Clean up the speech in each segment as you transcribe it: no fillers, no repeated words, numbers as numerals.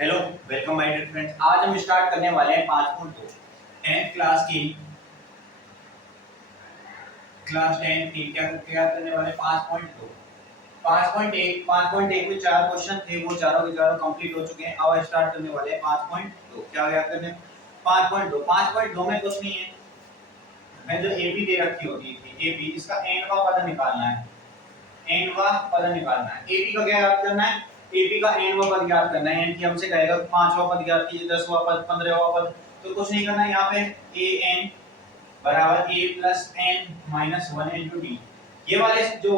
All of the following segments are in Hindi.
Hello, welcome my dear friends. आज हम स्टार्ट करने वाले हैं 5.2 10th क्लास 10 की क्या करने वाले हैं 5.2 5.1 में चार क्वेश्चन थे, वो चारों के चारों कंप्लीट हो चुके हैं। अब स्टार्ट करने वाले हैं 5.2। क्या करने 5.2 में कुछ नहीं है, हमें जो एबी दे रखी होती थी, एबी इसका एनवा पद निकालना है। एनवा पद निकालना है। एबी का क्या याद करना है? एबी का एनवा पद याद करना है। एन की हमसे कहेगा पांचवा पद याद कीजिए, 10वां पद, 15वां पद। तो कुछ नहीं करना है, यहाँ पे ए एन बराबर a plus n minus 1 into d. ये वाले जो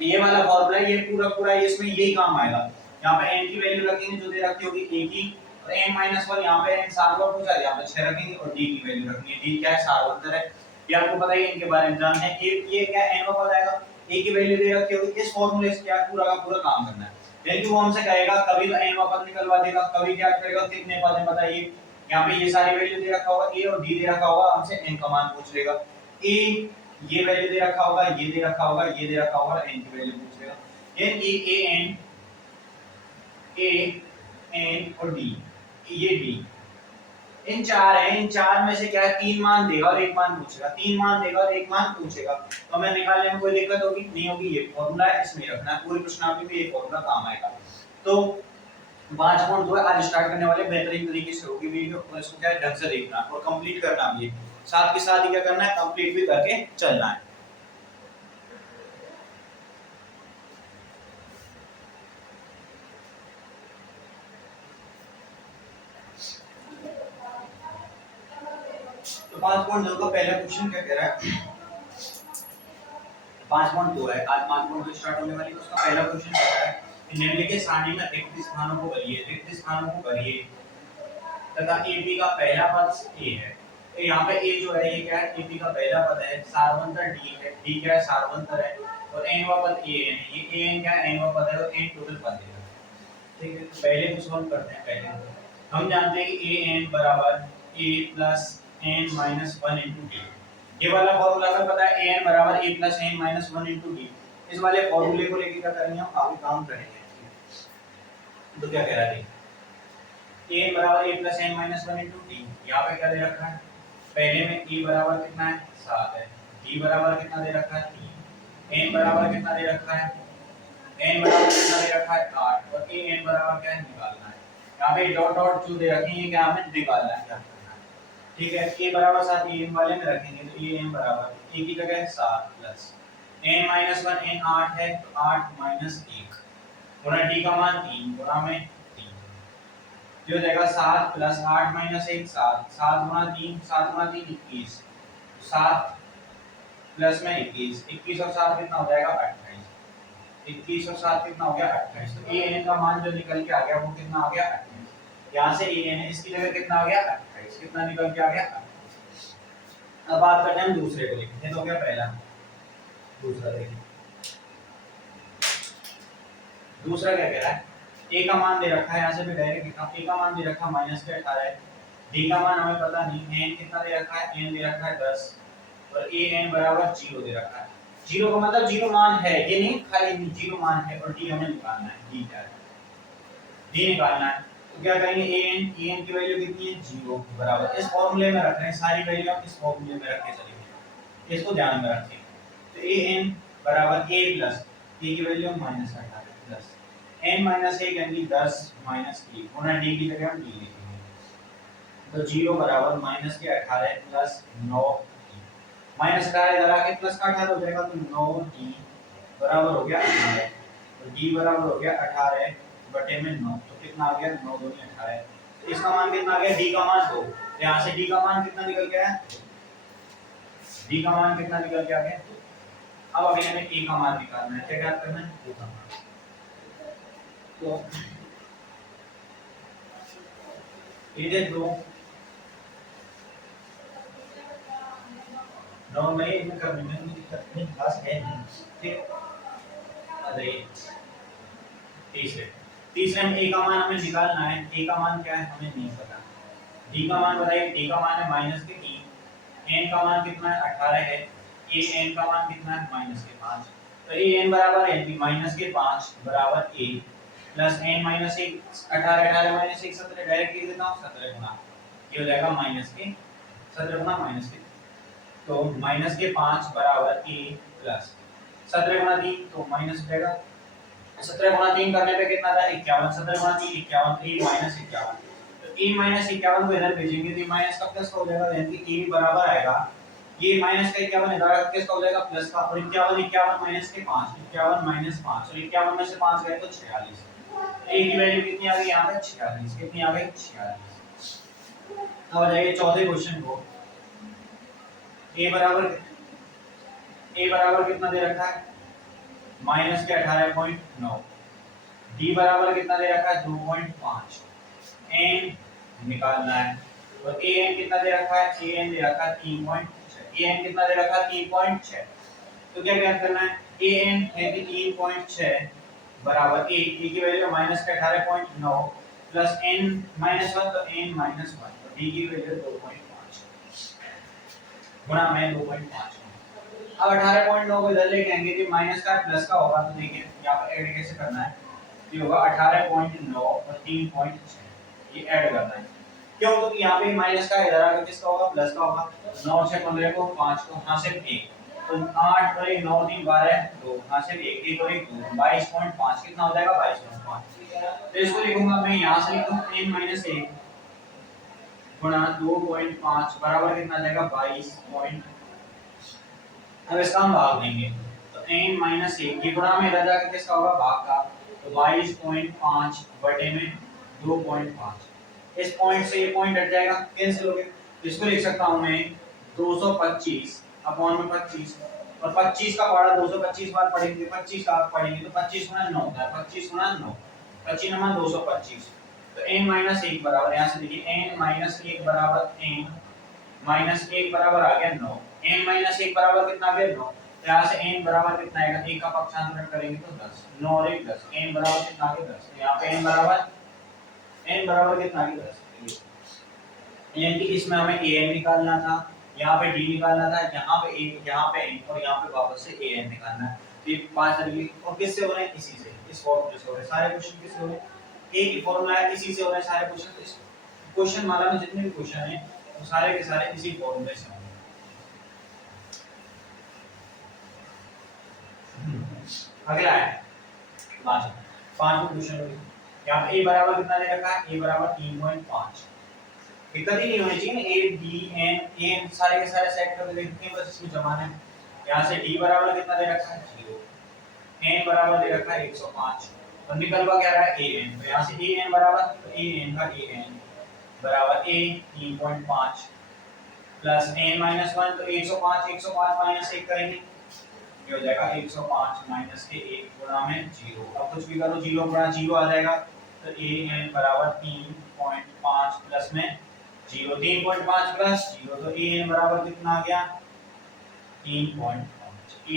ये वाला फॉर्मूला है, ये पूरा पूरा इसमें यही काम आएगा। यहाँ पे n की वैल्यू रखेंगे जो दे रखी होगी a की, और n माइनस 1 यहाँ पे n 7 का पूछा है, यहाँ पे 6 रखेंगे, और d की वैल्यू रखेंगे। d क्या है? सार्वत्रिक है। ये आपको पता ही है, इनके बारे में जानते हैं। ये क्या n का पद आएगा, a की वैल्यू दे रखी होगी। इस फॉर्मूले से क्या पूरा का पूरा काम करना है। यानी कि वो हमसे कहेगा कभी तो n का पद निकलवा देगा, कभी क्या करेगा, कितने पद हैं बताइए। यहाँ पे ये सारी वैल्यू दे रखा होगा, a और d दे रखा होगा, हमसे n का मान पूछ लेगा। a ये वैल्यू दे रखा होगा, ये दे रखा होगा, ये दे रखा होगा, n की वैल्यू पूछ लेगा। यानी ए एन और डी, ये डी, इन चार है। इन चार में से क्या है, तीन मान देगा और एक मान पूछेगा। तीन मान देगा और एक मान पूछेगा, तो हमें निकालने में कोई दिक्कत होगी नहीं होगी। ये फॉर्मूला है, इसमें रखना है। पूरी प्रश्नावली में ये फॉर्मूला काम आएगा। तो 5.2 आज स्टार्ट करने वाले, बेहतरीन तरीके से होगी वीडियो, और इसको क्या है ढंग से देखना और कंप्लीट करना भी है। साथ के साथ ही क्या करना है, कंप्लीट भी करके चलना है। तो 5.2 का पहला क्वेश्चन क्या कह रहा है? 5.2 है, आज 5.2 स्टार्ट होने वाली है। उसका पहला क्वेश्चन क्या कह रहा है कि निम्नलिखित सारणी में रिक्त स्थानों को भरिए, रिक्त स्थानों को भरिए तथा एपी का पहला पद ए है। तो यहाँ पे ए जो है ये क्या है, एपी का पहला पद है, सार्वंतर डी है, डी क्या है सार्वंतर है, और एनवा पद ए है। ये एन क्या है, एनवा पद है, और एन टोटल पद है। ठीक है, तो पहले को सॉल्व करते हैं। पहले हम जानते हैं कि ए एन बराबर a plus n minus 1 into d. ये वाला फॉर्मूला हमें पता है, an बराबर a plus n minus 1 into d। इस वाले फॉर्मूले को लेके क्या करेंगे, हम आगे काम करेंगे। तो क्या कह रहा है, an बराबर a plus n minus 1 into d। यहाँ पे क्या दे रखा है, पहले में a बराबर कितना है 7 है, d बराबर कितना दे रखा है 3, n बराबर कितना दे रखा है, n बराबर कितना दे रखा है 8, और a n बराबर क्या है निकालना है। यहाँ पे डॉट डॉट जो दे रखे हैं क्या हमें निकालना है। ठीक है, a बराबर 7 a n वाले में रखेंगे, तो a n बराबर a की जगह 7 प्लस n माइनस 1, n 8 है, तो 8 माइनस 1 गुणा d का मान 3 गुणा में 3, जो हो जाएगा 7 प्लस 8 माइनस 1 7, 7 गुणा 3, 7 गुणा 3 21, 7 प्लस में 21, 21 और 7 कितना हो जाएगा 28, 21 और 7 कितना हो गया 28। तो a n का मान जो निकल के आ गया वो कितना आ गया 28। यहाँ से a n है, इसकी जगह कितना आ गया 28, कितना निकल के आ गया। अब बात करते हैं दूसरे को लेकर। ये तो क्या पहला, दूसरा देखिए। दूसरा क्या कह रहा है, a का मान दे रखा है, यहाँ से भी डायरेक्ट लिखा, a का मान दे रखा माइनस के 18 है, d का मान हमें पता नहीं, n कितना दे रखा है, n दे रखा है 10, और a n बराबर 0 दे रखा है। 0 का मतलब 0 मान है, ये नहीं खाली 0 मान है, और d हमें निकालना है। d क्या है, d निकालना है। तो क्या करेंगे, an की वैल्यू कितनी है 0 बराबर, इस फॉर्मूले में रख रहे हैं सारी वैल्यू, इस फॉर्मूले में रख के चलेंगे, इसको ध्यान में रखें। तो an बराबर a प्लस a की value minus 18 plus n minus 1 यानी 10 माइनस 1 गुणा d की जगह हम d लिखेंगे। तो 0 बराबर माइनस के 18 प्लस 9, माइनस 18 इधर आके प्लस का 18 हो जाएगा, तो 9d बराबर हो गया 18। तो d बराबर हो गया 18 बटे में 9, तो कितना आ गया 9 दूनी 18। तो इसका मान कितना आ गया, d का मान 2। तो यहाँ से d का मान कितना निकल गया है, d का मान कितना निकल के आ गया। अब अभी हमें a का मान निकालना है। क्या करना है, a का मान। तो ये देख लो, नॉर्मली इनमें करने में कोई दिक्कत नहीं, खास है नहीं। ठीक, अरे तीसरे तीसरे में a का मान हमें निकालना है। a का मान क्या है हमें नहीं पता। d का मान बताइए, d का मान है माइनस के 3, n का मान कितना है 18 है, a n का मान कितना है माइनस के 5। तो a n बराबर है माइनस के 5 बराबर a, plus n minus 1 18 18 minus 1 17 direct लिख देता हूं 17 गुना ये हो जाएगा माइनस के 17 गुना माइनस के तो माइनस के 5 बराबर a प्लस 17 गुना 3 तो माइनस हो जाएगा 17 गुना 3 करने पे कितना था 51 17 गुना 3 51 3 माइनस 51 तो a माइनस 51 को इधर भेजेंगे तो ये माइनस का प्लस का हो जाएगा यानी कि a बराबर आएगा ये माइनस का 51 इधर किसका हो जाएगा प्लस का और 51 51 माइनस के 5 51 माइनस 5 और 51 में से 5 गए तो 46 a की वैल्यू कितनी आ गई यहां पे 46 कितनी आ गई 46 अब आ जाइए चौथे क्वेश्चन को a बराबर कितना दे रखा है माइनस के 18.9 d बराबर कितना दे रखा है 2.5 n निकालना है और an कितना दे रखा है an दे रखा है 3.6 an कितना दे रखा है 3.6 तो क्या ज्ञात करना है an है कि 3.6 बराबर a की वैल्यू माइनस के 18.9 प्लस n माइनस 1 तो n माइनस 1 तो d की वैल्यू 2.5 गुणा में 2.5 अब 18.9 को इधर लेके आएंगे कि माइनस का प्लस का होगा तो देखिए यहाँ पर ऐड कैसे करना है ये होगा 18.9 और 3.6 ये ऐड करना है क्यों तो यहाँ पे माइनस का इधर आगे किसका होगा प्लस का होगा 9 6 15 को 5 को यहाँ से 1 तो 8 और 1 9 3 12 2 यहाँ से 1 1 और 1 2 22.5 कितना हो जाएगा 22.5 तो इसको लिखूंगा मैं यहाँ से लिखूँ n माइनस 1 गुणा 2.5 बराबर कितना आ जाएगा 22. अब इसका हम भाग देंगे तो n माइनस 1 ये गुणा में इधर जाकर किसका होगा भाग का तो 22.5 बटे में 2.5 इस पॉइंट से ये पॉइंट हट जाएगा कैंसिल हो गया इसको लिख सकता हूं मैं 225 अपॉन में 25 और 25 का पारा 225 बार पढ़ेंगे 25 का पढ़ेंगे तो 25 गुना 9 होता है 25 गुना 9 25 नंबर 225 तो n माइनस 1 बराबर यहां से देखिए n माइनस 1 बराबर n माइनस 1 बराबर आ गया 9 n माइनस 1 बराबर कितना आ गया 9 तो यहाँ से n बराबर कितना आएगा 1 का पक्षांतरण करेंगे तो 10 9 और 1 10 n बराबर कितना आ गया 10 तो यहाँ पे n बराबर कितना आ गया 10 यानी कि इसमें हमें an निकालना था यहाँ पे d निकालना था यहाँ पे n और यहाँ पे वापस से an निकालना है तो ये पांच तरीके और किससे हो रहे हैं इसी से इस फॉर्मूले से हो रहे हैं सारे क्वेश्चन किससे हो रहे हैं एक ही फॉर्मूला है इसी से हो रहे हैं सारे क्वेश्चन इस क्वेश्चन माला में जितने भी क्वेश्चन हैं वो सारे के सारे इसी फॉर्मूले से होंगे अगला है पांचवा क्वेश्चन यहाँ पे a बराबर कितना दे रखा है a बराबर 3.5 दिक्कत ही नहीं होनी चाहिए a b n a सारे के सारे सेट करके देखते हैं बस इसमें जमाना है यहाँ से d बराबर कितना दे रखा है 0 n बराबर दे रखा है 105 और निकलवा क्या रहा है an तो यहाँ से an बराबर तो an का an बराबर a 3.5 प्लस n माइनस 1 तो 105 माइनस 1 करेंगे ये हो जाएगा 105 माइनस के 1 गुणा में 0 अब कुछ भी करो 0 गुणा 0 आ जाएगा तो an बराबर 3.5 प्लस में 0 3.5 प्लस 0 तो an बराबर कितना आ गया 3.5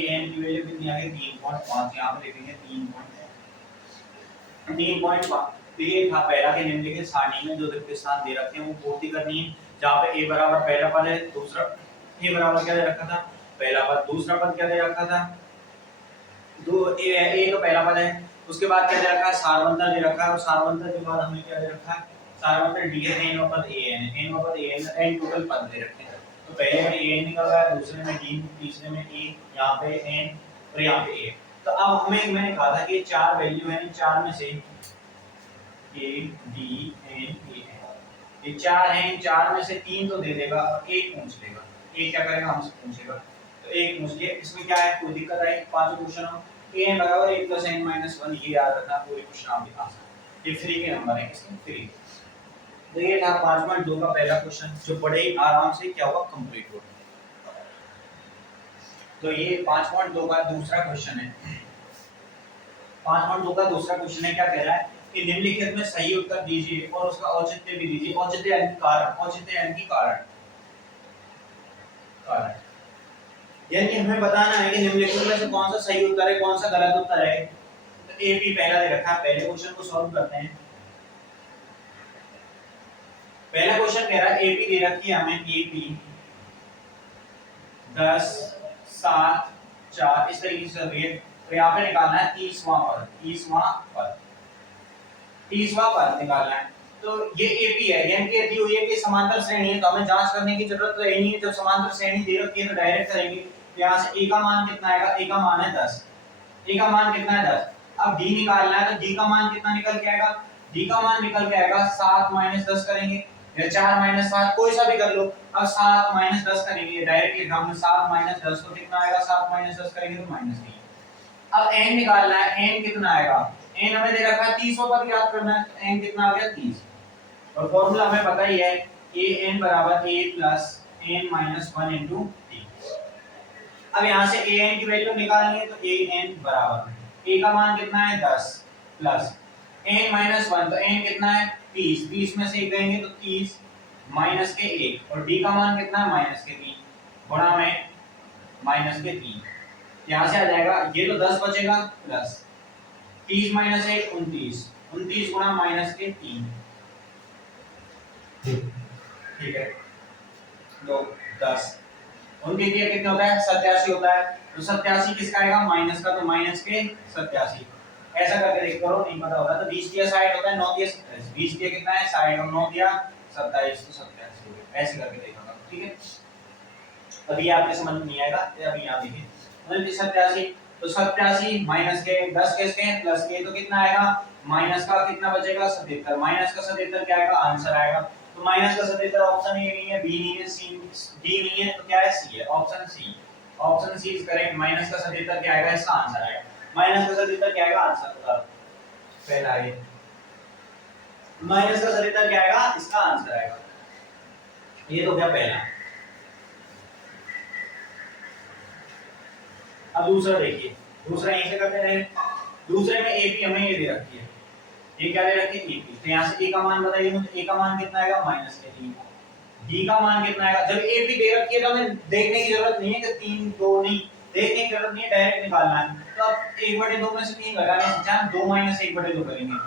an की वैल्यू कितनी आ गई 3.5 यहां पे लिखेंगे 3.5 देखिए था पहला के निम्नलिखित सारणी में जो रिक्त स्थान दे रखे हैं वो पूर्ति करनी है जहां पे a बराबर पहला पद है दूसरा a बराबर क्या दे रखा था पहला पद दूसरा पद क्या दे रखा था दो a का पहला पद है उसके बाद क्या दे रखा है सारवंतर दे रखा है और सारवंतर के बाद हमें क्या दे रखा है सारवंतर d है n पद an है n पद an n टोटल पद दे रखे हैं तो पहले में an निकल रहा है दूसरे में d तीसरे में a यहां पे n और यहां पे a तो अब हमें मैंने कहा था कि चार वैल्यू है इन चार में से a d n a ये चार हैं इन चार में से तीन तो दे देगा और एक पूछ लेगा एक क्या करेगा हमसे पूछेगा तो एक पूछ लिया इसमें क्या है कोई दिक्कत आई पांचों क्वेश्चन हो a बराबर 1 + n - 1 ये याद रखना पूरे क्वेश्चन आप लिखा सकते ये फ्री के नंबर है इसमें फ्री तो ये था 5.2 का पहला क्वेश्चन जो बड़े ही आराम से क्या होगा कंप्लीट होगा तो ये 5.2 का दूसरा क्वेश्चन है 5.2 का दूसरा क्वेश्चन है क्या कह रहा है कि निम्नलिखित में सही उत्तर दीजिए और उसका औचित्य भी दीजिए औचित्य यानी कारण औचित्य यानी कारण यानी कि हमें बताना है कि निम्नलिखित में से कौन सा सही उत्तर है कौन सा गलत उत्तर है तो ए बी पहला दे रखा है पहले क्वेश्चन को सॉल्व करते हैं पहला क्वेश्चन कह रहा है ए बी दे रखी है हमें ए बी 10 7 4 इस तरीके से है तो यहाँ पे निकालना है 30वां पद 30वां पद निकालना है। तो ये AP है, यानी कि दी हुई है कि समांतर श्रेणी है, तो हमें जांच करने की जरूरत तो है नहीं है। जब समांतर श्रेणी दे रखी है तो डायरेक्ट करेंगे। यहाँ से A का मान कितना आएगा? A का मान है 10। A का मान कितना है? 10। अब D निकालना है, तो D का मान कितना निकल के आएगा? D का मान निकल के आएगा 7 - 10 करेंगे या 4 - 7, कोई सा भी कर लो। अब 7 - 10 करेंगे, डायरेक्ट एग्जाम में 7 - 10 तो कितना आएगा? 7 - 10 करेंगे तो -3। अब n निकालना है, n कितना आएगा? n हमें दे रखा है 30वां पद याद करना है, तो n कितना आ गया? 30। और फॉर्मूला हमें पता ही है, an बराबर a plus n minus 1 into t। अब यहाँ से an की वैल्यू निकालनी है, तो an बराबर a का मान कितना है? 10 प्लस n माइनस 1, तो n कितना है? 30। 30 में से 1 गएंगे तो 30 माइनस के 1, और d का मान कितना है? माइनस के 3 गुणा में माइनस के 3। यहाँ से आ जाएगा, ये तो 10 बचेगा प्लस 30 माइनस 1 29, 29 गुणा माइनस के 3। ठीक है, तो 10 उनके लिए कितना होता है? 87 होता है। तो 87 किसका आएगा? माइनस का, तो माइनस के 87। ऐसा करके देख करो, नहीं पता होगा तो 20 दिया 60 होता है, 9 दिया 27। 20 दिया कितना है? 60, और 9 दिया 27, तो 87 हो गया। ऐसे करके देखा, ठीक है। अभी आपके समझ में नहीं आएगा, अभी यहाँ देखिए 87, तो 87 माइनस के 10 किसके हैं? प्लस के, तो कितना आएगा? माइनस का कितना बचेगा? 77। माइनस का 77 क्या आएगा? आंसर आएगा। तो माइनस का 77 ऑप्शन ए नहीं है, बी नहीं है, सी डी नहीं है, तो क्या है? सी है, option C. Option C is correct. Minus का 77 क्या आएगा? इसका आंसर आएगा। माइनस का 77 क्या आएगा? आंसर पहला है। माइनस का 77 क्या आएगा? इसका आंसर आएगा। ये तो क्या पहला। अब दूसरा देखिए, दूसरा यहीं से करते रहे। दूसरे में AP हमें ये दे रखी है, ये क्या दे रखी है? AP। तो यहाँ से A का मान बताइए मुझे, A का मान कितना आएगा? माइनस के 3। D का मान कितना आएगा? जब AP दे रखी है तो हमें देखने की जरूरत नहीं है कि 3 2 नहीं, देखने की जरूरत नहीं है, डायरेक्ट निकालना है। तो अब 1/2 में से 3 घटाने से चाहे 2 - 1/2 करेंगे,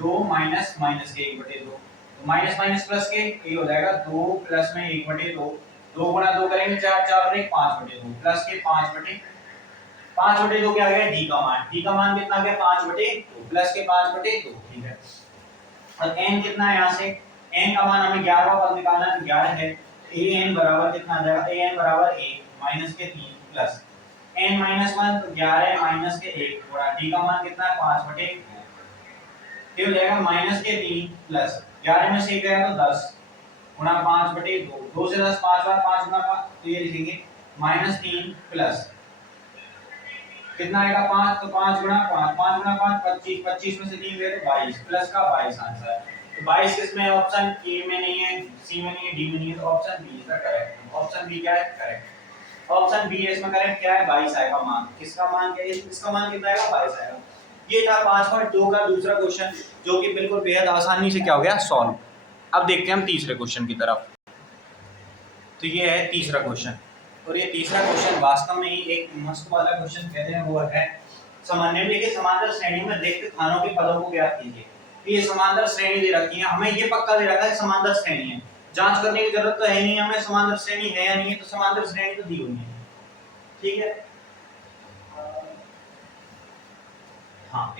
2 माइनस माइनस के 1/2, तो माइनस माइनस प्लस के ये हो जाएगा 2 प्लस में 1/2, 2 गुणा 2 करेंगे 4, 4 और 1 5/2, प्लस के 5/2 क्या आ गया? डी का मान। डी का मान कितना आ गया? 5/2 प्लस के 5/2, ठीक है। और n कितना है? यहाँ से n का मान हमें 11वां पद निकालना है, तो 11 है। an बराबर कितना आ जाएगा? an बराबर 1 माइनस के 3 प्लस n माइनस 1, तो 11 माइनस के 1 गुणा d का मान कितना है? 5/2, ये हो जाएगा माइनस के 3 प्लस 11 में से 1 गया तो 10 गुणा 5/2, 2 से 10 5 बार 5 गुणा 5, तो ये लिखेंगे -3 प्लस कितना आएगा? 5, तो 5 गुणा 5, 5 गुणा 5 25, 25 में से 3 गए तो 22, प्लस का 22 आंसर है। तो 22 किसमें है? ऑप्शन ए में नहीं है, सी में नहीं है, डी में नहीं है, तो option B is the correct. Option B क्या है? करेक्ट। ऑप्शन बी है इसमें करेक्ट। क्या है? 22 आएगा मान। किसका मान क्या है? इसका मान कितना आएगा? 22 आएगा। ये था 5.2 का दूसरा क्वेश्चन, जो कि बिल्कुल बेहद आसानी से क्या हो गया? सॉल्व। अब देखते हैं हम तीसरे क्वेश्चन की तरफ। तो ये है तीसरा क्वेश्चन, और ये तीसरा क्वेश्चन वास्तव में ही एक मस्त वाला क्वेश्चन कहते हैं, वो है निम्नलिखित के समांतर श्रेणी में रिक्त स्थानों के पदों को ज्ञात कीजिए। तो ये समांतर श्रेणी दे रखी है, हमें ये पक्का दे रखा है समांतर श्रेणी है, जांच करने की जरूरत तो है नहीं हमें समांतर श्रेणी है या नहीं है, तो समांतर श्रेणी तो दी हुई है, ठीक है। हाँ,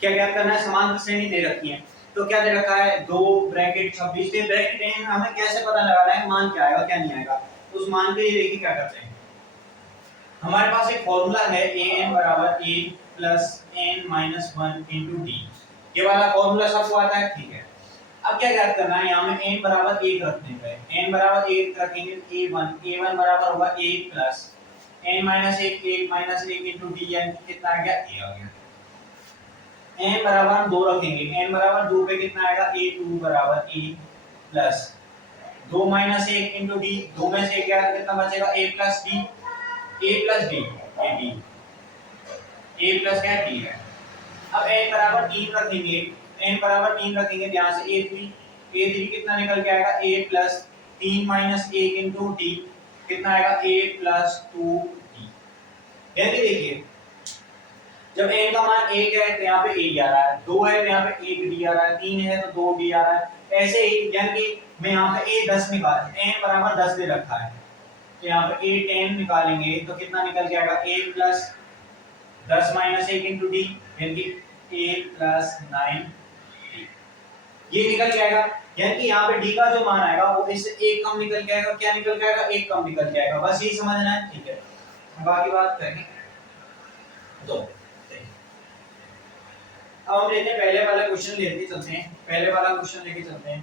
क्या ज्ञात करना है? समांतर श्रेणी दे रखी है, तो क्या दे रखा है? 2 ब्रैकेट 26 के ब्रैकेट है, हमें कैसे पता लगाना है मान क्या आएगा क्या नहीं आएगा? तो उस मान के लिए देखिए क्या करते हैं। हमारे पास एक फॉर्मूला है an बराबर a plus n minus 1 into D. ये वाला फॉर्मूला सबको आता है, ठीक है। अब क्या ज्ञात करना है? यहाँ में n बराबर 1 रखने पे, n बराबर 1 रखेंगे a1 बराबर होगा 1 plus n minus 1 1 minus 1 into D, यानी कितना आ गया? a आ गया। n बराबर 2 रखेंगे, n बराबर 2 पे कितना आएगा? a2 बराबर a plus 2 minus 1 into D, 2 में से 1 गया तो कितना बचेगा? a plus D, a plus D, ये डी, a प्लस क्या? डी है। अब n बराबर 3 रखेंगे, n बराबर 3 रखेंगे, यहाँ से a3 कितना निकल के आएगा? a plus 3 minus 1 into D, कितना आएगा? a plus 2 D. देखिए जब n का मान 1 है तो यहाँ पे a आ रहा है, 2 है तो यहाँ पे 1 डी आ रहा है, 3 है तो 2 डी आ रहा है। ऐसे ही यानी कि मैं यहाँ पे a 10 निकाल, n बराबर 10 दे रखा है, तो यहाँ पे a 10 निकालेंगे तो कितना निकल के आएगा? a plus 10 minus 1 into D, यानी कि a प्लस 9 ये निकल के आएगा, यानी कि यहाँ पे डी का जो मान आएगा वो इससे एक कम निकल के आएगा। क्या निकल के आएगा? एक कम निकल के आएगा। बस यही समझना है, ठीक है। बाकी बात करेंगे तो अब हम लेते हैं पहले वाला क्वेश्चन लेके चलते हैं। पहले वाला क्वेश्चन लेके चलते हैं।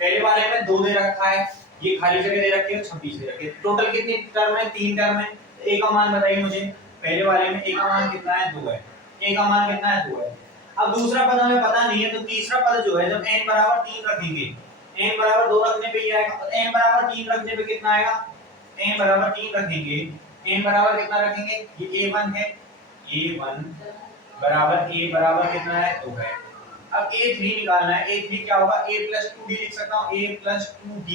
पहले वाले में 2 दे रखा है, ये खाली जगह दे रखी है 26 दे रखी है। टोटल कितनी टर्म है? 3 टर्म है। ए का मान बताइए मुझे। पहले वाले में ए का मान कितना है? 2 है। ए का मान कितना है? 2 है। अब दूसरा पद हमें पता नहीं है, तो तीसरा पद जो है जब n बराबर 3 रखेंगे, n बराबर 2 रखने पे ये आएगा, और n बराबर 3 रखने पे कितना आएगा? n बराबर 3 रखेंगे, n बराबर कितना रखेंगे? ये a1 है, a1 बराबर a बराबर कितना है? 2 है। अब a3 निकालना है। a3 क्या होगा? a + 2d लिख सकता हूं, a + 2d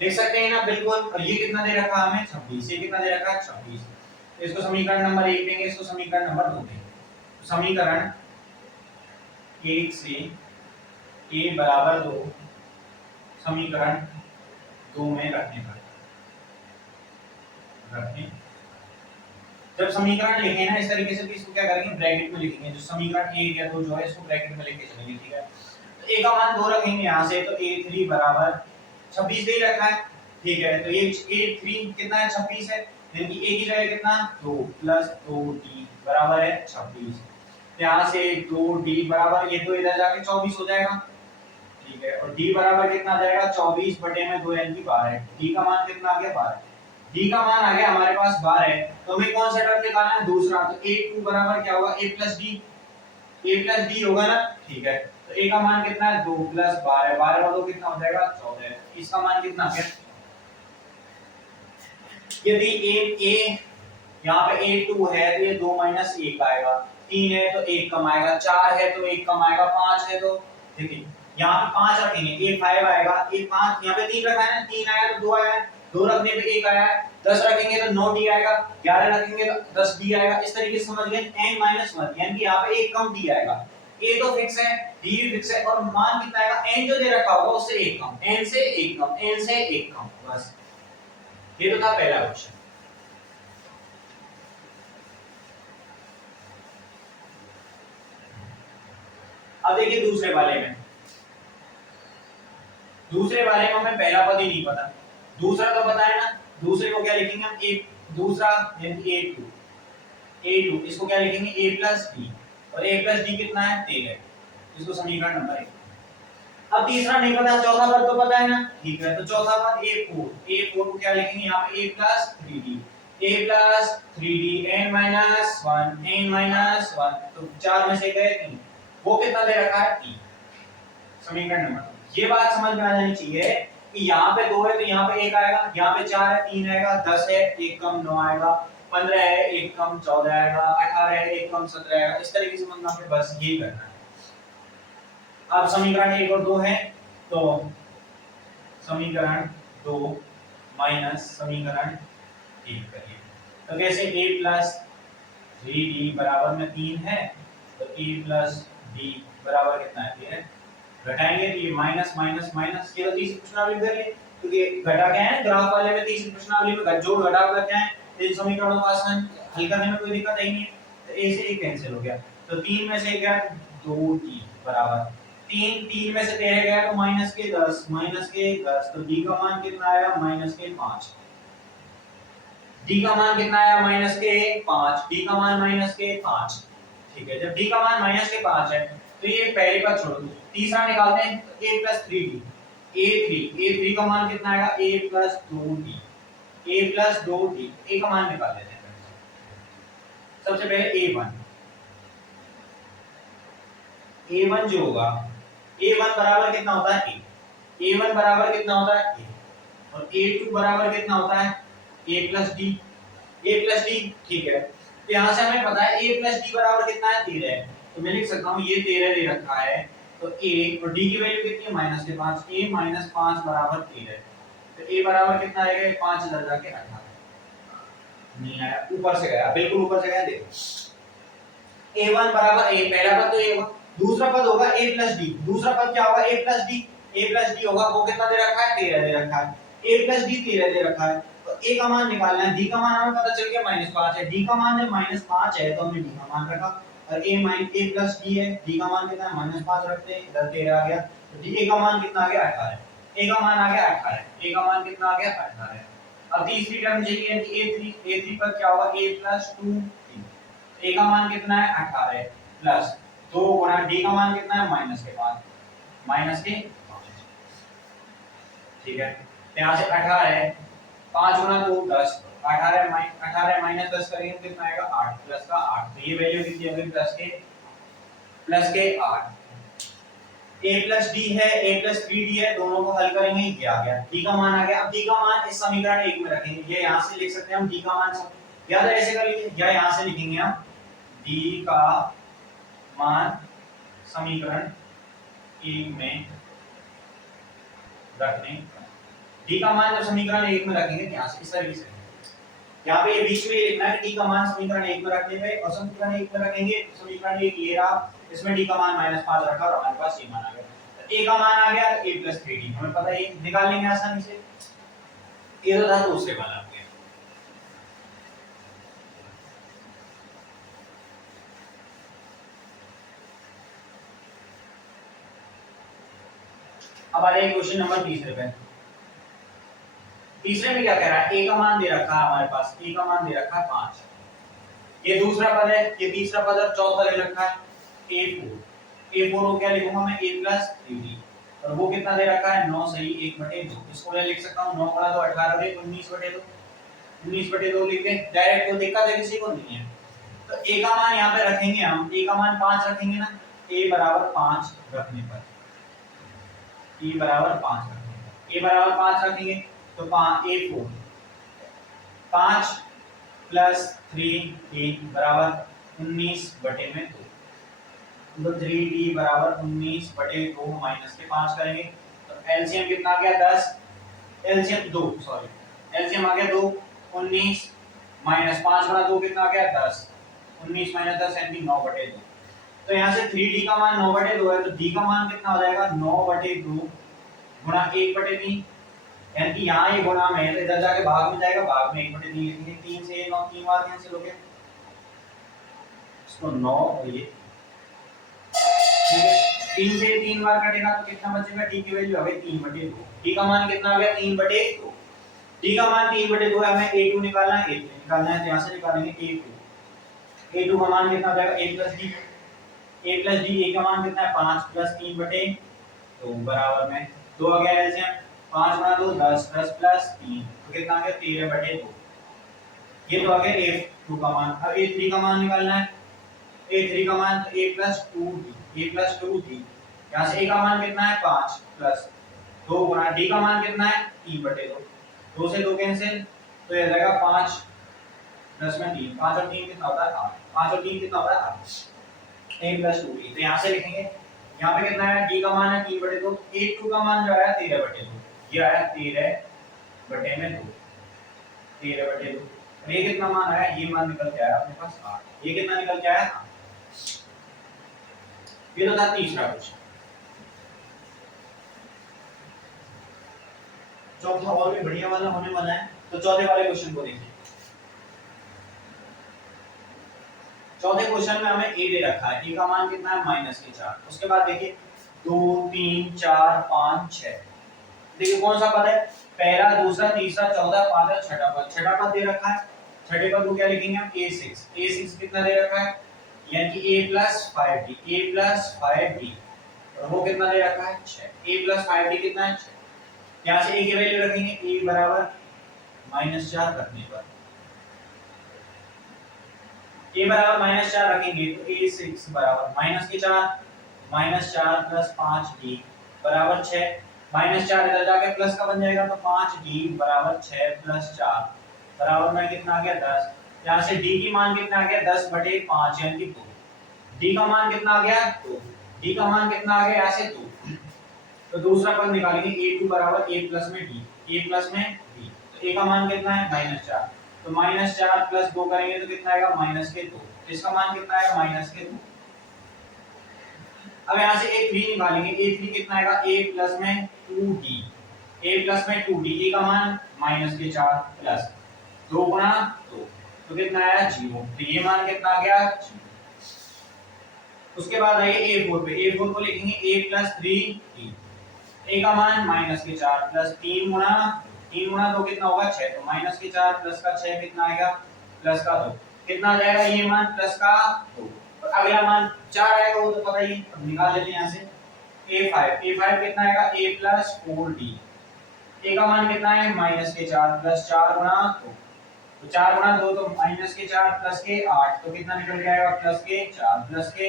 लिख सकते हैं ना, बिल्कुल। और ये कितना दे रखा है हमें? 26। ये कितना दे रखा है? 26। तो इसको समीकरण नंबर 1 देंगे, इसको समीकरण नंबर 2 देंगे। तो समीकरण 1 से a बराबर 2 समीकरण 2 में रखने पर जब समीकरण लिखे ना इस तरीके से, तो इसको क्या करेंगे? ब्रैकेट में लिखेंगे। जो समीकरण 1 या 2 जो है इसको ब्रैकेट में लेके चलेंगे, ठीक है। तो a का मान 2 रखेंगे यहां से, तो a3 बराबर 26 दे रखा है, ठीक है। तो ये a3 कितना है? 26 है, यानी कि a की जगह कितना? 2 + 2d बराबर है 26। यहाँ से 2d बराबर, ये तो इधर जाके 24 हो जाएगा, ठीक है। और d बराबर कितना आ जाएगा? 24 बटे में 2 यानी कि 12। d का मान कितना आ गया? 12। d का मान आ गया हमारे पास 12 है, तो हमें कौन सा टर्म निकालना है? दूसरा। तो a2 बराबर क्या होगा? a + d, a + d होगा ना, ठीक है। तो a का मान कितना है? 2 + 12, 12 और 2 कितना हो जाएगा? 14। इसका मान कितना आ गया? यदि a यहाँ पे a2 है तो ये 2 - 1 आएगा, 3 है तो 1 कम आएगा, 4 है तो 1 कम आएगा, 5 है तो, ठीक है। यहाँ पे 5 रखेंगे, a5 आएगा, a5 यहाँ पे 3 रखा है ना, 3 आया तो 2 आया, 2 रखने पे 1 आया है, 10 रखेंगे तो 9d आएगा, 11 रखेंगे तो 10d आएगा। इस तरीके से समझ गए। n - 1 यानी कि यहाँ पे 1 कम d आएगा। a तो फिक्स है, d भी फिक्स है, और मान कितना आएगा? n जो दे रखा होगा उससे 1 कम, n से 1 कम, n से 1 कम, बस। ये तो था पहला क्वेश्चन। अब देखिए दूसरे वाले में। दूसरे वाले में हमें पहला पद ही नहीं पता, दूसरा तो पता है ना। दूसरे को क्या लिखेंगे हम? एक दूसरा यानी कि a2 इसको क्या लिखेंगे? a + d, और a + d कितना है? 13। इसको समीकरण नंबर 1। अब तीसरा नहीं पता, चौथा पद तो पता है ना, ठीक है। तो चौथा पद a4 को क्या लिखेंगे यहाँ पे? a + 3d, a + 3d n - 1 तो 4 में से गए 3, वो कितना दे रखा है? 3। समीकरण नंबर 2। ये बात समझ में आ जानी चाहिए कि यहाँ पे 2 है तो यहाँ पे 1 आएगा, यहाँ पे 4 है 3 आएगा, 10 है 1 कम 9 आएगा, 15 है 1 कम 14 आएगा, 18 है 1 कम 17 आएगा। इस तरीके से मतलब पे बस ये करना है। अब समीकरण 1 और 2 है, तो समीकरण 2 माइनस समीकरण 1 करिए। तो कैसे? a + 3d बराबर में 3 है, तो a + d बराबर कितना है? 13। घटाएंगे तो ये माइनस माइनस माइनस, केवल तीसरी प्रश्नावली में कर लिए, क्योंकि घटा क्या है ग्राफ वाले में, तीसरी प्रश्नावली में जोड़ घटाव का क्या है, इन समीकरणों को आसान हल करने में कोई दिक्कत नहीं है। तो a से a कैंसिल हो गया, तो 3 में से क्या? 2d बराबर 3 में से 13 गया तो माइनस के 10 तो d का मान कितना आया? -5। d का मान कितना आया? -5। d का मान -5, ठीक है। जब d का मान -5 है तो ये पहले का छोड़ दो, तीसरा निकालते हैं। तो a + 3d, a3 का मान कितना आएगा? a + 2d, a + 2d, a का मान निकाल लेते हैं। सबसे पहले a1 जो होगा, a1 बराबर कितना होता है? a1 बराबर कितना होता है? a, और a2 बराबर कितना होता है? a + d, ठीक है। तो यहाँ से हमें पता है a + d बराबर कितना है? 13 है। तो मैं लिख सकता हूँ ये 13 दे रखा है, तो a और d की वैल्यू कितनी है? -5। a - 5 बराबर 13। तो a बराबर कितना आएगा? 5 इधर जाके 18 नहीं आया, ऊपर से गया, बिल्कुल ऊपर से गया। देखो a1 बराबर a, पहला पद तो a1, दूसरा पद होगा a + d, दूसरा पद क्या होगा? a + d होगा, वो कितना दे रखा है? 13 दे रखा है। a + d 13 दे रखा है, तो a का मान निकालना है। d का मान हमें पता चल गया -5 है, d का मान जब -5 है तो हमने d का मान रखा, और a प्लस डी है, डी का मान कितना है -5 रखते हैं, इधर 13 आ गया, तो डी का मान कितना आ गया 18, a का मान आ गया 18, a का मान कितना आ गया 18। अब तीसरी टर्म चाहिए कि a3 पर क्या होगा a प्लस 2 a का मान कितना है 18 प्लस 2 गुणा d का मान कितना है माइनस के 5, ठीक है। तो यहाँ से 18 है, 5 गुणा 2 10, 18 माइनस 10 करेंगे तो कितना आएगा 8 प्लस का 8, तो ये वैल्यू कितनी होगी प्लस के 8। a प्लस डी है, a प्लस 3d है, दोनों को हल करेंगे, ये आ गया d का मान आ गया। अब d का मान इस समीकरण 1 में रखेंगे, ये यहाँ से लिख सकते हैं हम d का मान, या तो ऐसे कर लीजिए या यहाँ से लिखेंगे हम d का मान समीकरण 1 में रखने, d का मान जब समीकरण 1 में रखेंगे यहाँ से इस तरीके से, यहाँ पे ये बीच में लिखना है d का मान समीकरण 1 में रखने पे, और समीकरण 1 में रखेंगे समीकरण 1 ये रहा, इसमें d का मान -5 रखा और हमारे पास ये मान आ गया, तो a का मान आ गया तो a + 3d, हमें पता है ये निकाल लेंगे आसानी से, ये तो था दूसरे वाला आ गया। अब आ जाइए क्वेश्चन नंबर तीसरे पे। तीसरे में क्या कह रहा है, a का मान दे रखा है हमारे पास, a का मान दे रखा है 5, ये दूसरा पद है, ये तीसरा पद और चौथा ले रखा है a4 को क्या लिखूंगा मैं a + 3d, और वो कितना दे रखा है 9 सही 1/2, इसको मैं लिख सकता हूं 9 गुणा 2 18 दे 19/2, 19/2 लिख दे डायरेक्ट, कोई दिक्कत है किसी को नहीं है। तो a का मान यहां पे रखेंगे हम, a का मान 5 रखेंगे ना, a = 5 रखने पर, a = 5 रखेंगे, a = 5 रखेंगे तो a4 5 + 3d = 19/2, तो 3d = 19/2 माइनस के 5 करेंगे तो एलसीएम कितना आ गया 10, एलसीएम 2 सॉरी, एलसीएम आ गया 2, 19 माइनस 5 गुणा 2 कितना आ गया 10, 19 - 10 यानी 9/2, तो यहाँ से 3d का मान 9/2 है, तो d का मान कितना हो जाएगा 9/2 गुणा 1/3, यानी कि यहाँ ये गुणा में है तो इधर जाके भाग में जाएगा, भाग में 1/3 लिखेंगे, 3 से 9 3 बार कैंसिल हो गया, इसको 9 और ये ठीक है, 3 से 3 बार कटेगा तो कितना बचेगा, d की वैल्यू आ गई 3/2, d का मान कितना आ गया 3/2, d का मान 3/2 है, हमें a2 निकालना है, a3 निकालना है, तो यहाँ से निकालेंगे a2 का मान कितना आ जाएगा a + d, a का मान कितना है 5 + 3/2 बराबर में 2 आ गया एलसीएम, 5 गुणा 2 10, 10 + 3 तो कितना आ गया 13/2, ये तो आ गया a2 का मान। अब a3 का मान निकालना है, a3 का मान तो a + 2d, यहाँ से a का मान कितना है 5 प्लस 2 गुणा d का मान कितना है 3/2, 2 से 2 कैंसिल, तो ये आ जाएगा 5 प्लस में 3, 5 और 3 कितना होता है 8, 5 और 3 कितना होता है 8, a + 2d, तो यहाँ से लिखेंगे, यहाँ पे कितना है d का मान है 3/2, a2 का मान जो आया 13/2, ये आया 13/2, 13/2, और ये कितना मान आया, ये मान निकल के आया अपने पास 8, ये कितना निकल के आया 8। ये तो था तीसरा क्वेश्चन। चौथा और भी बढ़िया वाला होने वाला है, तो चौथे वाले क्वेश्चन को देखिए। चौथे क्वेश्चन में हमें a दे रखा है, a का मान कितना है -4, उसके बाद देखिए 2 3 4 5 6, देखिए कौन सा पद है, पहला दूसरा तीसरा चौथा पांचवा छठा पद दे रखा है, छठे पद को क्या लिखेंगे हम a6 कितना दे रखा है, यानी कि a + 5d, और वो कितना दे रखा है 6, a + 5d कितना है 6, यहाँ से a की वैल्यू रखेंगे, a = -4 रखने पर, a = -4 रखेंगे तो a6 = -4 + 5d = 6, -4 इधर जाके प्लस का बन जाएगा तो 5d = 6 + 4 बराबर में कितना आ गया 10, यहाँ से d की मान कितना आ गया 10/5 यानी कि 2, d का मान कितना आ गया 2, d का मान कितना आ गया यहाँ से 2, तो दूसरा पद निकालेंगे a2 = a प्लस में d, तो a का मान कितना है -4, तो -4 + 2 करेंगे तो कितना आएगा -2, इसका मान कितना आएगा -2। अब यहाँ से a3 निकालेंगे, a3 कितना आएगा a प्लस में 2d, a का मान -4 प्लस 2 गुणा 2 तो कितना आया 0, तो ये मान कितना आ गया 0। उसके बाद आइए A4 पे, A4 को लिखेंगे A प्लस 3D, A का मान माइनस के 4 प्लस 3 गुना 2 कितना होगा 6, तो माइनस के 4 प्लस का 6 कितना आएगा प्लस का 2, कितना आ जाएगा ये मान प्लस का 2, और अगला मान 4 आएगा वो तो पता ही, अब निकाल लेते हैं यहाँ से A5 कितना आएगा A प्लस 4D, A का मान कितना है माइनस के 4 प्लस 4 गुना 2, तो 4 गुना 2 तो माइनस के 4 प्लस के 8, तो कितना निकल के आएगा प्लस के 4 प्लस के,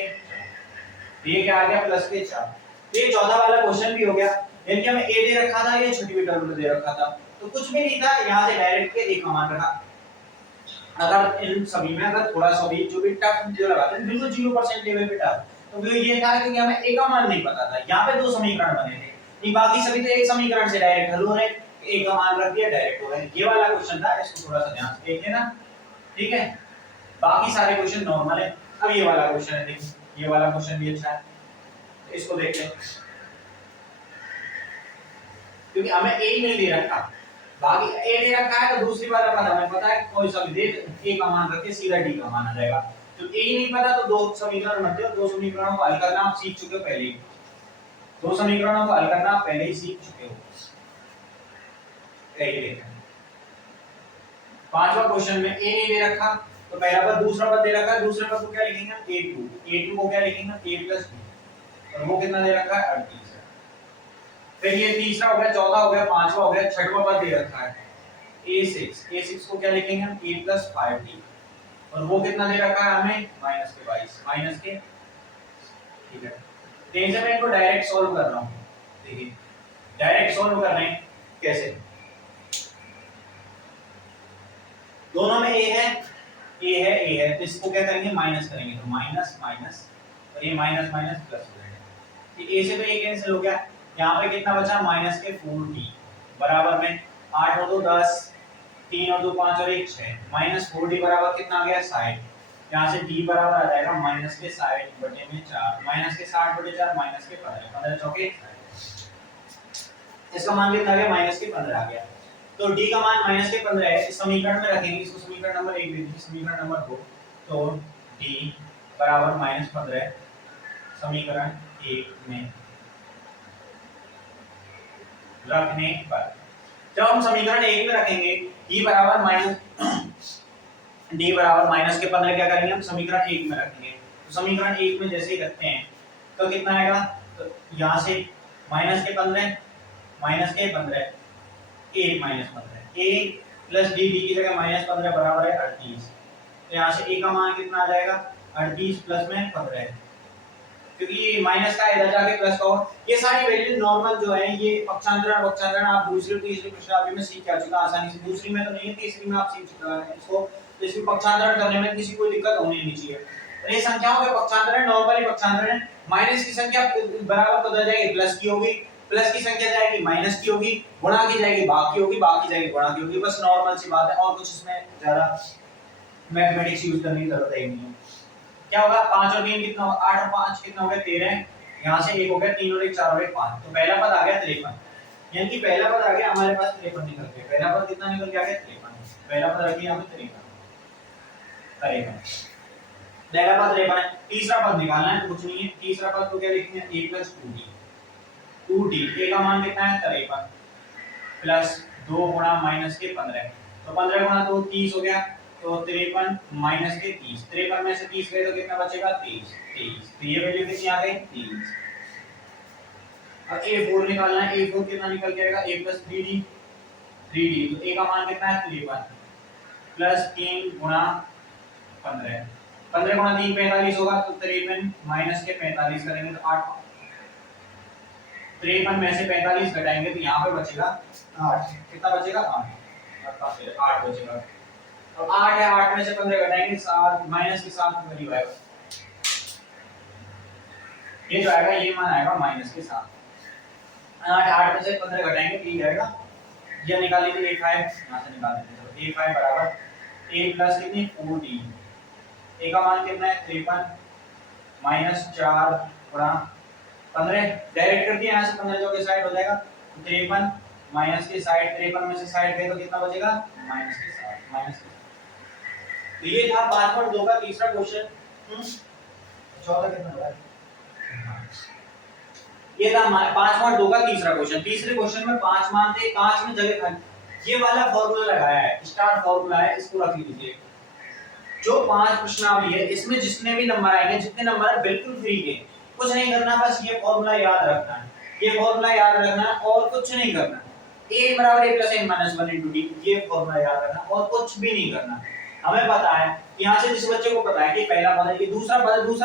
ये क्या आ गया प्लस के 4। ये 14 वाला क्वेश्चन भी हो गया, यानी कि हमें a दे रखा था, ये छोटी टर्म में दे रखा था, तो कुछ भी नहीं था, यहां से डायरेक्ट के a का मान रखा। अगर इन सभी में अगर थोड़ा सा भी जो भी टफ जो लगाते हैं बिल्कुल 0% लेवल पे टफ, तो वो ये था कि हमें a का मान नहीं पता था, यहां पे दो समीकरण बने थे, नहीं बाकी सभी तो एक समीकरण से डायरेक्ट हल हो रहे, a का मान रख दिया डायरेक्ट हो रहा है, ये वाला क्वेश्चन था, इसको थोड़ा सा ध्यान से देखिए ना, ठीक है। बाकी सारे क्वेश्चन नॉर्मल है। अब ये वाला क्वेश्चन है, देखिए ये वाला क्वेश्चन भी अच्छा है, इसको देखते हैं, क्योंकि हमें a नहीं दे रखा, बाकी a दे रखा है तो दूसरी वाला पता हमें पता है, कोई सा भी दे a का मान रख के सीधा d का मान आ जाएगा, तो a नहीं पता तो दो समीकरण बनते हैं, दो समीकरणों को हल करना आप सीख चुके हो पहले ही, दो समीकरणों को हल करना आप पहले ही सीख चुके हो। यही देखते हैं पांचवा क्वेश्चन में a नहीं दे रखा, तो पहला पद दूसरा पद दे रखा है, दूसरे पद को क्या लिखेंगे a2 को क्या लिखेंगे a प्लस b, और वो कितना दे रखा है 38, फिर ये तीसरा हो गया, चौथा हो गया, पांचवा हो गया, छठवां पद दे रखा है a6 को क्या लिखेंगे हम a प्लस 5d, और वो कितना दे रखा है हमें माइनस के 22, माइनस के, ठीक है। तेज मैं इनको डायरेक्ट सॉल्व कर रहा हूं, देखिए डायरेक्ट सॉल्व कर रहे हैं कैसे, दोनों में a है, तो इसको क्या करेंगे माइनस करेंगे, तो माइनस माइनस, और ये माइनस माइनस प्लस हो जाएगा, ये a से तो a कैंसिल हो गया, यहाँ पे कितना बचा माइनस के 4d बराबर में 8 और 2 10, 3 और 2 5 और 1 6, माइनस 4d बराबर कितना आ गया 60, यहाँ से d बराबर आ जाएगा माइनस के 60 बटे में 4, माइनस के 60 बटे 4 माइनस के 15, 15 चौके 60, इसका मान कितना आ गया माइनस के 15 आ गया, तो d का मान माइनस के 15 है, इस समीकरण में रखेंगे, इसको समीकरण नंबर 1 दे दीजिए, समीकरण नंबर 2, तो d बराबर माइनस 15 समीकरण 1 में रखने पर, जब हम समीकरण 1 में रखेंगे d बराबर माइनस के 15 क्या करेंगे हम समीकरण 1 में रखेंगे, तो समीकरण 1 में जैसे ही रखते हैं तो कितना आएगा, तो यहाँ से माइनस के 15 a minus 15 a plus d की जगह माइनस 15 बराबर है 38, तो यहाँ से a का मान कितना आ जाएगा 38 प्लस में 15, क्योंकि ये माइनस का इधर जाके प्लस का हो, ये सारी वैल्यू नॉर्मल जो है, ये पक्षांतरण आप दूसरी और तीसरी प्रश्नावली में सीख चुके हैं आसानी से, दूसरी में तो नहीं है, तीसरी में आप सीख चुके हैं इसको, तो इसमें पक्षांतरण करने में किसी कोई दिक्कत होनी नहीं चाहिए। और ये संख्याओं के पक्षांतरण नॉर्मली पक्षांतरण है, माइनस की संख्या बराबर बदल जाएगी प्लस की होगी, प्लस की संख्या जाएगी माइनस की होगी, गुणा की जाएगी भाग की होगी, भाग की जाएगी गुणा की होगी, बस नॉर्मल सी बात है, और कुछ इसमें ज्यादा मैथमेटिक्स यूज करने की जरूरत है नहीं। क्या होगा 5 और 3 कितना होगा 8 और 5 कितना हो गया 13, यहां से 1 हो गया 3 और 1 4 और 1 5, तो पहला पद आ गया 53, यानी कि पहला पद आ गया हमारे पास 53 निकल के, पहला पद कितना निकल के आ गया 53, पहला पद रखिए यहां पे 53, पहला पद 53 है, तीसरा पद निकालना है तो कुछ नहीं है, तीसरा पद को क्या लिखेंगे a + 2d, a का मान कितना है 53 प्लस 2 गुणा माइनस के 15, तो 15 गुणा 2 30 हो गया, तो 53 माइनस के 30, 53 में से 30 गए तो कितना बचेगा 23, तो ये वैल्यू कितनी आ गई 23। अब a4 निकालना है, a4 कितना निकल के आएगा a + 3d, तो a का मान कितना है 53 प्लस 3 गुणा 15, 15 गुणा 3 45 होगा, तो 53 माइनस के 45 करेंगे तो 8, 53 में से 45 घटाएंगे तो यहाँ पे बचेगा 8, कितना बचेगा 8 बचेगा, अब 8 है, 8 में से 15 घटाएंगे 7, माइनस के 7 वैल्यू आएगा, ये जो आएगा ये मान आएगा माइनस के 7, 8 में से 15 घटाएंगे तो ये आएगा, ये निकाल लीजिए a5, यहां से निकाल देते हैं, तो a5 बराबर a प्लस कितनी 4d, a का मान कितना है 53 माइनस 4 गुणा 15, डायरेक्ट कर दिया, यहां से 15 जो के साइड हो जाएगा, तो 53 माइनस के साइड, 53 में से साइड गए तो कितना बचेगा माइनस के 7, माइनस के, तो ये था 5 और 2 का तीसरा क्वेश्चन। चौथा कितना हुआ? ये था 5.2 का तीसरा क्वेश्चन। तीसरे क्वेश्चन में 5 मान थे, 5 में जगह खाली। ये वाला फॉर्मूला लगाया है, स्टार फॉर्मूला है, इसको रख लीजिए। जो 5 प्रश्नावली है इसमें जितने भी नंबर आएंगे, जितने नंबर है बिल्कुल फ्री के, कुछ नहीं करना, बस ये फॉर्मूला याद रखना है, ये फॉर्मूला याद रखना है और कुछ नहीं करना। a बराबर a plus n minus 1 into D, ये फॉर्मूला याद रखना और कुछ भी नहीं करना। हमें पता है कि यहाँ से जिस बच्चे को पता है कि पहला पद है, ये दूसरा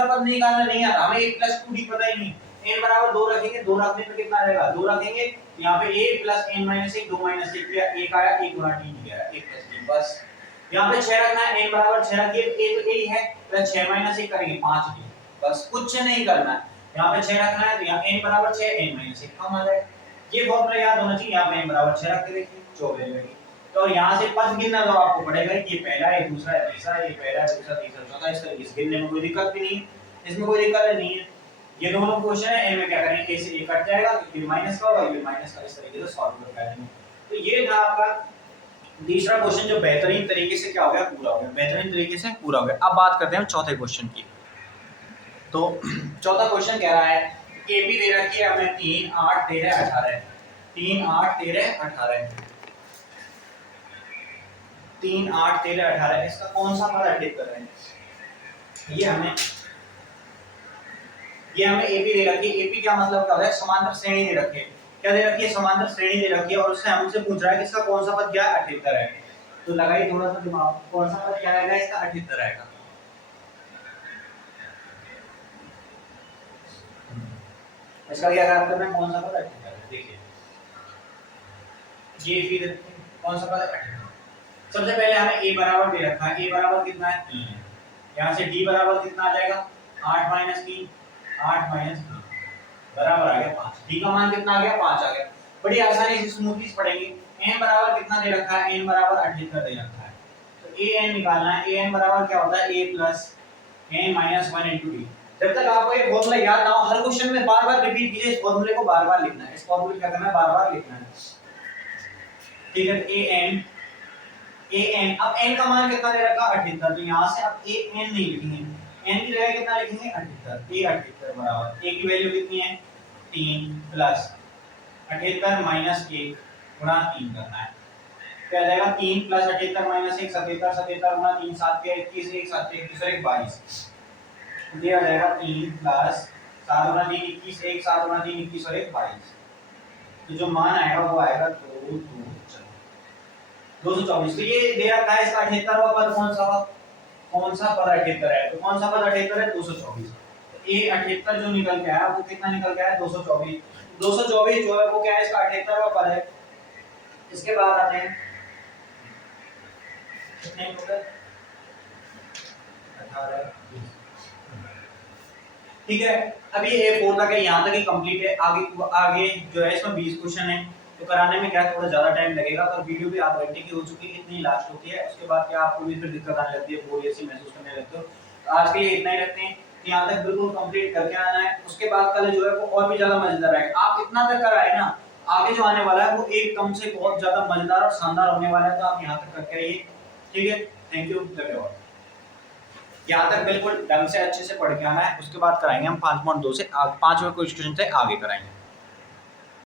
पद निकालना नहीं आता, हमें a प्लस 2d पता ही नहीं। n बराबर 2 रखेंगे, 2 रखने पे कितना आएगा? 2 रखेंगे, यहाँ पे a plus n minus 1, 2 minus 1 किया, 1 आया, 1 गुना d दिया, 1 प्लस d, बस। यहाँ पे 6 रखना है, n बराबर 6 रखिए, a तो a है, प्लस 6 माइनस 1 करेंगे 5 d, बस, कुछ नहीं करना है। यहाँ पे 6 रखना है तो यहाँ n बराबर 6, n माइनस 1 कम आ जाएगा। ये फॉर्मूला याद होना चाहिए। यहाँ पे n बराबर 6 रख के देखिए, 24 मिलेगी। तो यहाँ से पद गिनना तो आपको पड़ेगा, ये पहला, ये दूसरा, ये तीसरा, ये पहला, दूसरा, तीसरा, चौथा, इस तरीके से गिनने में कोई दिक्कत भी नहीं है, इसमें कोई दिक्कत नहीं है। ये दोनों क्वेश्चन है, इनमें क्या करेंगे, a से a कट जाएगा तो फिर माइनस का होगा, ये माइनस का, इस तरीके से सॉल्व कर पाएंगे। तो ये था आपका तीसरा क्वेश्चन, जो बेहतरीन तरीके से क्या हो गया, पूरा हो गया, बेहतरीन तरीके से पूरा हो गया। अब बात करते हैं चौथे क्वेश्चन की। तो चौथा क्वेश्चन कह रहा है ए बी दे रखी है हमें 3 8 13 18, 3 8 13 18, 3 8 13 18, इसका कौन सा पद अटेक कर रहे हैं? ये हमें एपी दे रखी है। एपी क्या मतलब क्या होता है? समांतर श्रेणी दे रखी है। क्या दे रखी है? समांतर श्रेणी दे रखी है और उससे हमसे पूछ रहा है कि इसका कौन सा पद क्या है? 78 है। तो लगाइए थोड़ा सा दिमाग, कौन सा पद क्या आएगा? इसका 78 आएगा। इसका क्या करना है? कौन सा पद 78 है? देखिए ये फिर कौन सा पद है? 78। सबसे पहले हमें a बराबर दे रखा है, a बराबर कितना है? 3। यहां से d बराबर कितना आ जाएगा? 8 माइनस 3, 8 माइनस 3 बराबर आ गया 5। d का मान कितना आ गया? 5 आ गया। बड़ी आसानी से स्मूथली पढ़ेंगे। n बराबर कितना दे रखा है? n बराबर 78 दे रखा है। तो an निकालना है। an बराबर क्या होता है? a plus n minus 1 into d। जब तक आपको ये फॉर्मूला याद ना हो, हर क्वेश्चन में बार-बार रिपीट कीजिए, इस फॉर्मूले को बार-बार लिखना है। इस फॉर्मूले क्या करना है? बार-बार लिखना है। ठीक है, an अब n का मान कितना दे रखा? 78। तो यहां से अब an नहीं लिखेंगे, n की जगह कितना लिखेंगे? 78। a 78 बराबर a की वैल्यू कितनी है? 3 प्लस 78 माइनस 1 गुणा 3 करना है। क्या आ जाएगा? 3 प्लस 78 माइनस 1 77, 77 गुणा 3 7 के 21, 1 7 के 21 और 1 22। ये आ जाएगा 3 प्लस 7 गुणा 3 21, 1 7 गुणा 3 21 और 1 22। तो जो मान आएगा वो आएगा 224। तो ये दे रखा है, इसका 78वां पद कौन सा हुआ? कौन सा पद 78 है? तो कौन सा पद 78 है? 224। तो ये 78 जो निकल के आया वो कितना निकल के आया? 224। 224 जो है वो क्या है? इसका 78वां पद है। इसके बाद आते हैं कितने टोटल? 18। ठीक है, अभी ये A4 तक है, यहाँ तक ही कंप्लीट है। आगे जो है इसमें 20 क्वेश्चन है, तो कराने में क्या थोड़ा ज्यादा टाइम लगेगा। तो वीडियो भी आधे घंटे की हो चुकी है, इतनी लास्ट होती है। उसके बाद क्या आपको भी फिर दिक्कत आने लगती है, बोरियत सी महसूस करने लगते हो। तो आज के लिए इतना ही रखते हैं, यहाँ तक बिल्कुल कंप्लीट करके आना है। उसके बाद कल जो है वो और भी ज्यादा मजेदार है। आप इतना तक कराए ना, आगे जो आने वाला है वो एकदम से बहुत ज्यादा मजेदार और शानदार होने वाला है। तो आप यहाँ तक करके आइए। ठीक है, थैंक यू, धन्यवाद। यहाँ तक बिल्कुल ढंग से अच्छे से पढ़ के आना है। उसके बाद कराएंगे हम 5.2 से 5वें क्वेश्चन से आगे कराएंगे।